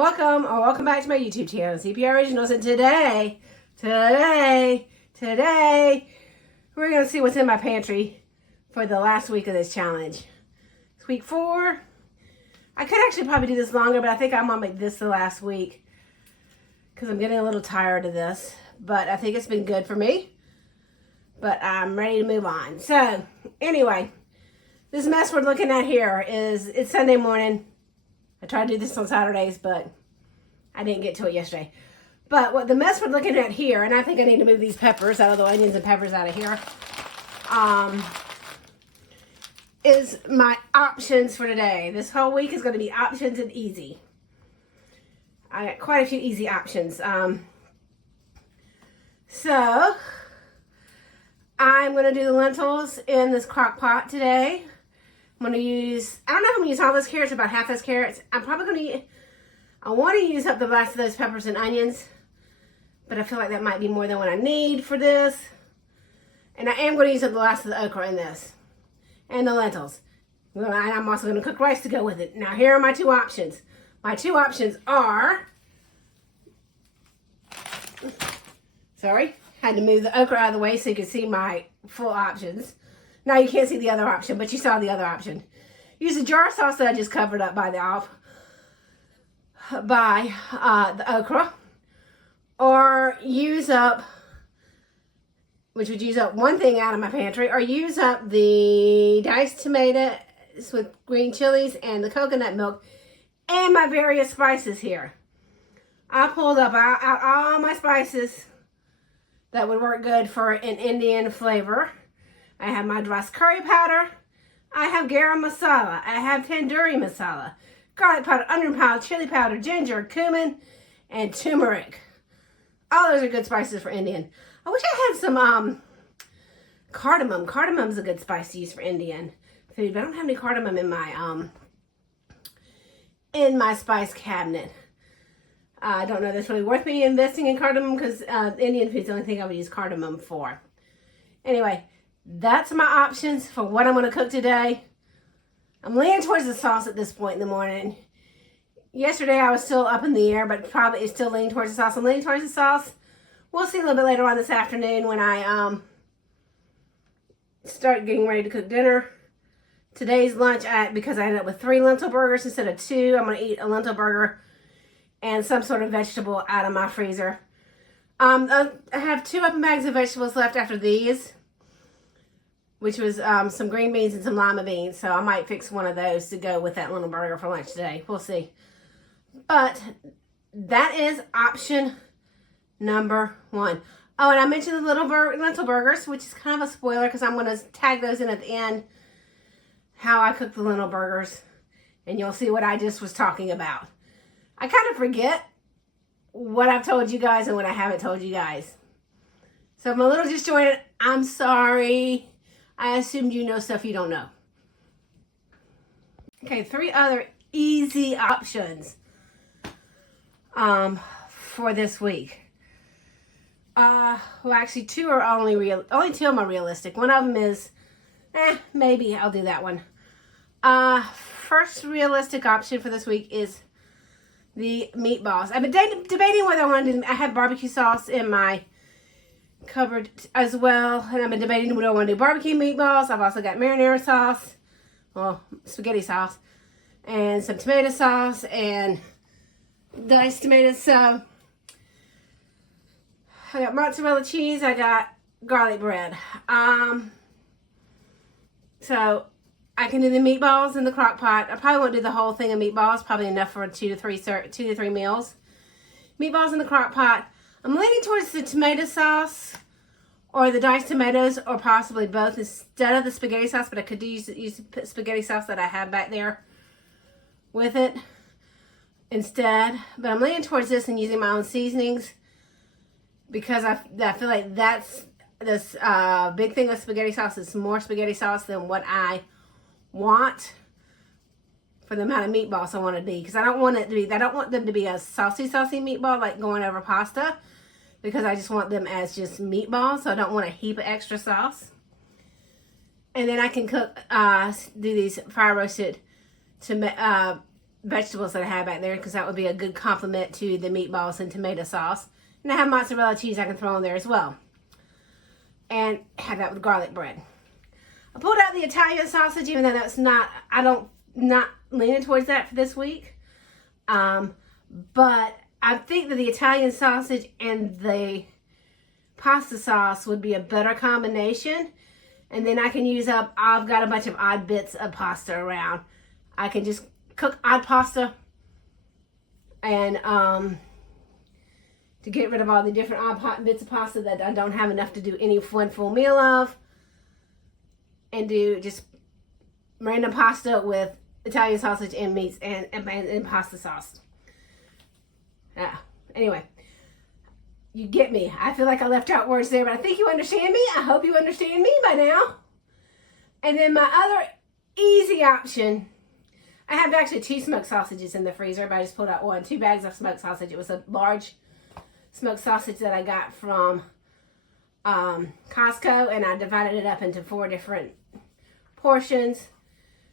Welcome back to my YouTube channel, CPR Originals, and today, we're going to see what's in my pantry for the last week of this challenge. It's week 4. I could actually probably do this longer, but I think I'm going to make this the last week because I'm getting a little tired of this, but I think it's been good for me, but I'm ready to move on. So, anyway, this mess we're looking at here it's Sunday morning. I try to do this on Saturdays, but I didn't get to it yesterday. But what the mess we're looking at here, and I think I need to move these peppers out of the onions and peppers out of here, is my options for today. This whole week is going to be options and easy. I got quite a few easy options. So, I'm going to do the lentils in this crock pot today. I'm going to use, I don't know if I'm going to use all those carrots, about half those carrots. I'm probably going to, I want to use up the rest of those peppers and onions, but I feel like that might be more than what I need for this. And I am going to use up the last of the okra in this, and the lentils. And I'm also going to cook rice to go with it. Now here are my two options. My two options are, sorry, had to move the okra out of the way so you could see my full options. Now you can't see the other option, but you saw the other option. Use a jar of sauce that I just covered up by the okra, or use up, which would use up one thing out of my pantry, or use up the diced tomatoes with green chilies and the coconut milk and my various spices here. I pulled up out all my spices that would work good for an Indian flavor. I have my dressed curry powder, I have garam masala, I have tandoori masala, garlic powder, onion powder, chili powder, ginger, cumin, and turmeric. All those are good spices for Indian. I wish I had some cardamom. Cardamom's a good spice to use for Indian food, but I don't have any cardamom in my spice cabinet. I don't know if it's really worth me investing in cardamom because Indian food's the only thing I would use cardamom for. Anyway, that's my options for what I'm going to cook today. I'm leaning towards the sauce at this point in the morning. Yesterday I was still up in the air, but probably it's still leaning towards the sauce. I'm leaning towards the sauce. We'll see a little bit later on this afternoon when I start getting ready to cook dinner. Today's lunch, because I ended up with 3 lentil burgers instead of 2, I'm going to eat a lentil burger and some sort of vegetable out of my freezer. I have 2 open bags of vegetables left after these, which was some green beans and some lima beans. So I might fix one of those to go with that little burger for lunch today. We'll see. But that is option number 1. Oh, and I mentioned the little lentil burgers, which is kind of a spoiler because I'm going to tag those in at the end, how I cook the lentil burgers. And you'll see what I just was talking about. I kind of forget what I've told you guys and what I haven't told you guys. So if I'm a little disjointed, I'm sorry. I assumed you know stuff you don't know. Okay, 3 other easy options for this week. Well, actually, 2 are only 2 of them are realistic. One of them is, maybe I'll do that one. First realistic option for this week is the meatballs. I've been debating whether I want to do. I have barbecue sauce in my cupboard as well, and I've been debating whether I want to do barbecue meatballs. I've also got marinara sauce, well, spaghetti sauce, and some tomato sauce and diced tomatoes. So I got mozzarella cheese. I got garlic bread. So I can do the meatballs in the crock pot. I probably won't do the whole thing of meatballs. Probably enough for 2 to 3 meals. Meatballs in the crock pot. I'm leaning towards the tomato sauce or the diced tomatoes, or possibly both instead of the spaghetti sauce, but I could use the spaghetti sauce that I have back there with it instead. But I'm leaning towards this and using my own seasonings because I feel like that's this big thing with spaghetti sauce is more spaghetti sauce than what I want for the amount of meatballs I want to be, because I don't want them to be a saucy meatball like going over pasta, because I just want them as just meatballs, so I don't want a heap of extra sauce. And then I can cook, do these fire roasted vegetables that I have back there, because that would be a good complement to the meatballs and tomato sauce. And I have mozzarella cheese I can throw in there as well. And have that with garlic bread. I pulled out the Italian sausage, even though that's not leaning towards that for this week. But I think that the Italian sausage and the pasta sauce would be a better combination. And then I can use up, I've got a bunch of odd bits of pasta around. I can just cook odd pasta and to get rid of all the different odd bits of pasta that I don't have enough to do any one full meal of. And do just random pasta with Italian sausage and meats and pasta sauce. Anyway, you get me. I feel like I left out words there, but I think you understand me. I hope you understand me by now. And then my other easy option, I have actually 2 smoked sausages in the freezer, but I just pulled out 2 bags of smoked sausage. It was a large smoked sausage that I got from Costco, and I divided it up into 4 different portions.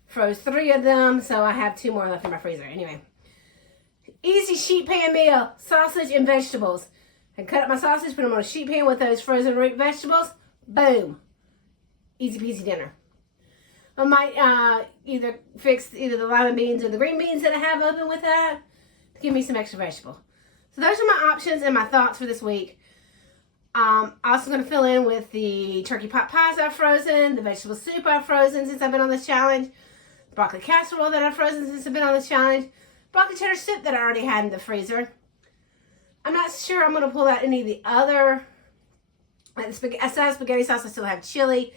Froze 3 of them, so I have 2 more left in my freezer. Anyway, easy sheet pan meal, sausage and vegetables. I cut up my sausage, put them on a sheet pan with those frozen root vegetables. Boom. Easy peasy dinner. I might either fix either the lima beans or the green beans that I have open with that to give me some extra vegetable. So those are my options and my thoughts for this week. I'm also going to fill in with the turkey pot pies I've frozen, the vegetable soup I've frozen since I've been on this challenge, broccoli casserole that I've frozen since I've been on this challenge, broccoli cheddar soup that I already had in the freezer. I'm not sure I'm going to pull out any of the other, like aside spaghetti sauce, I still have chili.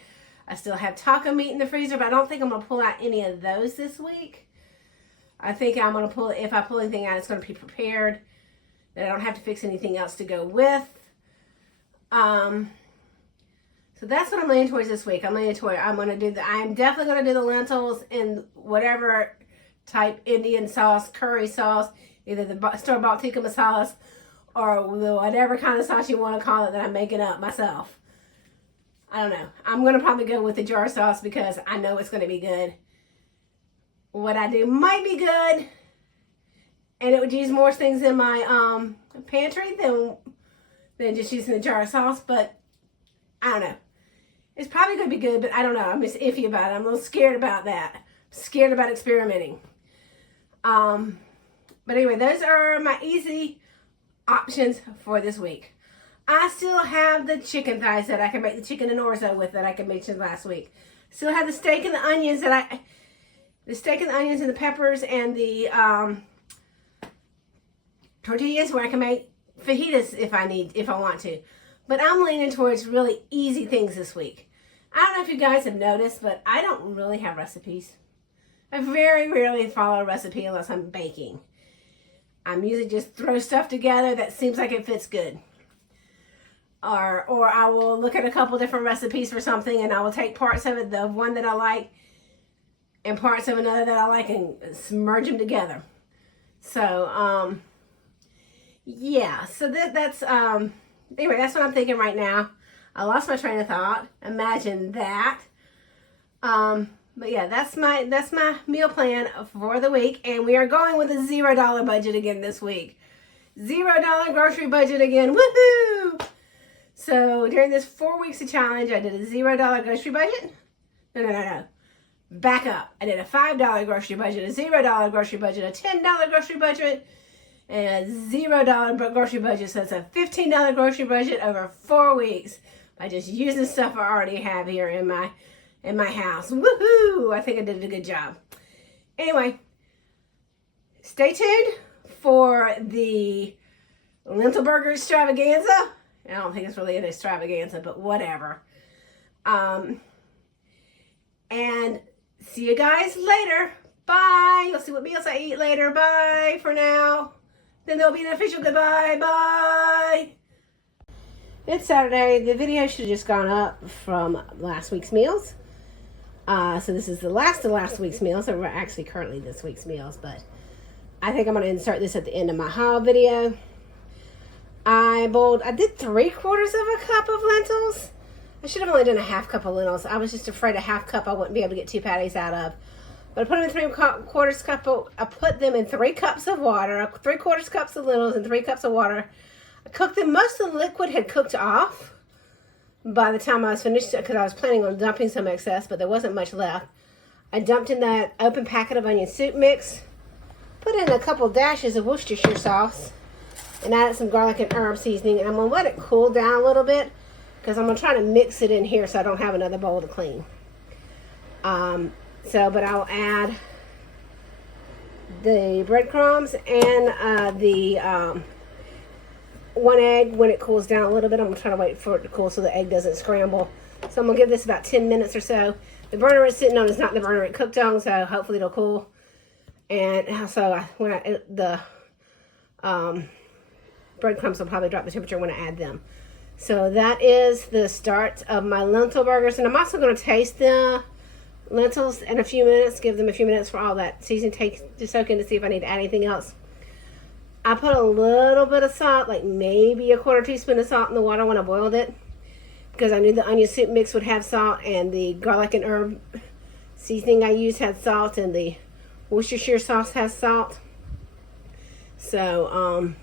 I still have taco meat in the freezer, but I don't think I'm going to pull out any of those this week. I think I'm going to pull, if I pull anything out, it's going to be prepared, that I don't have to fix anything else to go with. So that's what I'm leaning towards this week. I'm definitely going to do the lentils in whatever type Indian sauce, curry sauce, either the store-bought tikka masala or whatever kind of sauce you want to call it that I'm making up myself. I don't know. I'm going to probably go with the jar sauce because I know it's going to be good. What I do might be good, and it would use more things in my pantry than just using the jar sauce, but I don't know. It's probably going to be good, but I don't know. I'm just iffy about it. I'm a little scared about that. I'm scared about experimenting. But anyway, those are my easy options for this week. I still have the chicken thighs that I can make the chicken and orzo with that I mentioned last week. Still have the steak and the onions the steak and the onions and the peppers and the tortillas where I can make fajitas if I want to. But I'm leaning towards really easy things this week. I don't know if you guys have noticed, but I don't really have recipes. I very rarely follow a recipe unless I'm baking. I'm usually just throw stuff together that seems like it fits good. Or I will look at a couple different recipes for something and I will take parts of it, the one that I like, and parts of another that I like, and merge them together. So, yeah. So that's anyway, that's what I'm thinking right now. I lost my train of thought. Imagine that. But yeah, that's my meal plan for the week, and we are going with a $0 budget again this week. $0 grocery budget again. Woohoo! So during this 4 weeks of challenge, I did a $0 grocery budget. No. Back up. I did a $5 grocery budget, a $0 grocery budget, a $10 grocery budget, and a $0 grocery budget. So it's a $15 grocery budget over 4 weeks by just using stuff I already have here in my house. Woohoo! I think I did a good job. Anyway, stay tuned for the lentil burger extravaganza. I don't think it's really an extravaganza, but whatever. And see you guys later. Bye. You'll see what meals I eat later. Bye for now. Then there'll be an official goodbye. Bye. It's Saturday. The video should have just gone up from last week's meals. So this is the last of last week's meals. So we're actually currently this week's meals, but I think I'm going to insert this at the end of my haul video. I did 3/4 of a cup of lentils. I should have only done a half cup of lentils. I was just afraid a half cup I wouldn't be able to get 2 patties out of. But I put them in 3/4 cup. I put them in 3 cups of water, 3/4 cups of lentils, and 3 cups of water. I cooked them. Most of the liquid had cooked off by the time I was finished because I was planning on dumping some excess, but there wasn't much left. I dumped in that open packet of onion soup mix, put in a couple dashes of Worcestershire sauce, and added some garlic and herb seasoning. And I'm going to let it cool down a little bit because I'm going to try to mix it in here so I don't have another bowl to clean. But I'll add the breadcrumbs and the 1 egg when it cools down a little bit. I'm going to try to wait for it to cool so the egg doesn't scramble. So I'm going to give this about 10 minutes or so. The burner it's sitting on is not the burner it cooked on, so hopefully it'll cool. And so the breadcrumbs will probably drop the temperature when I add them. So that is the start of my lentil burgers. And I'm also going to taste the lentils in a few minutes, give them a few minutes for all that seasoning to soak in to see if I need to add anything else. I put a little bit of salt, like maybe a 1/4 teaspoon of salt in the water when I boiled it, because I knew the onion soup mix would have salt, and the garlic and herb seasoning I used had salt, and the Worcestershire sauce has salt. So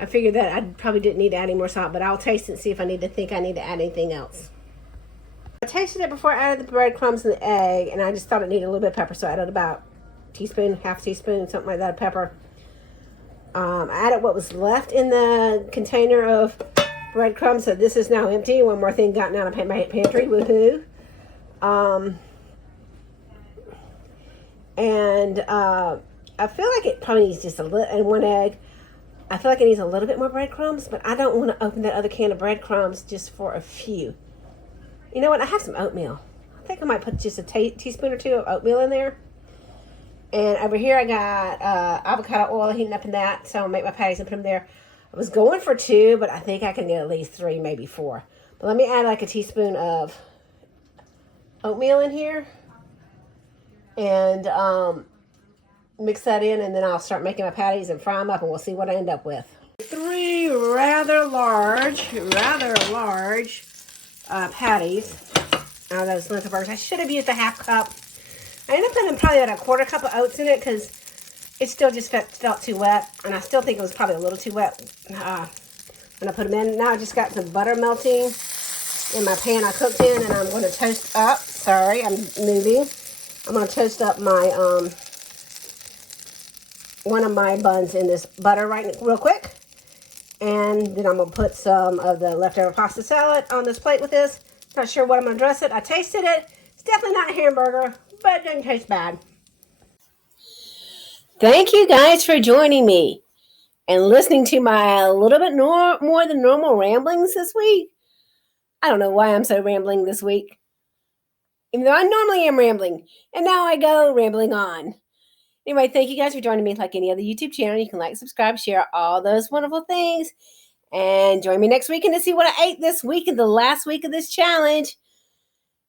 I figured that I probably didn't need to add any more salt, but I'll taste it and see if I need to add anything else. I tasted it before I added the breadcrumbs and the egg, and I just thought it needed a little bit of pepper, so I added about a teaspoon, half teaspoon, something like that of pepper. I added what was left in the container of breadcrumbs, so this is now empty. One more thing gotten out of my pantry, woohoo. I feel like it probably needs just a little, and 1 egg. I feel like it needs a little bit more breadcrumbs, but I don't want to open that other can of breadcrumbs just for a few. You know what? I have some oatmeal. I think I might put just a teaspoon or 2 of oatmeal in there. And over here I got avocado oil heating up in that, so I'll make my patties and put them there. I was going for 2, but I think I can get at least 3, maybe 4. But let me add like a teaspoon of oatmeal in here. And mix that in, and then I'll start making my patties and fry them up, and we'll see what I end up with. 3 rather large patties out of those lentil burgers. I should have used a 1/2 cup. I ended up putting probably about a 1/4 cup of oats in it because it still just felt too wet, and I still think it was probably a little too wet when I put them in. Now I just got some butter melting in my pan I cooked in, and I'm going to toast up. Sorry, I'm moving. I'm going to toast up my one of my buns in this butter real quick. And then I'm going to put some of the leftover pasta salad on this plate with this. Not sure what I'm going to dress it. I tasted it. It's definitely not a hamburger, but it doesn't taste bad. Thank you guys for joining me and listening to my a little bit more than normal ramblings this week. I don't know why I'm so rambling this week, even though I normally am rambling. And now I go rambling on. Anyway, thank you guys for joining me. Like any other YouTube channel, you can like, subscribe, share, all those wonderful things. And join me next weekend to see what I ate this week in the last week of this challenge.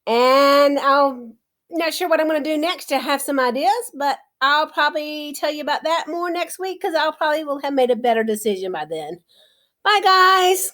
And I'm not sure what I'm going to do next to have some ideas, but I'll probably tell you about that more next week because I'll probably will have made a better decision by then. Bye, guys.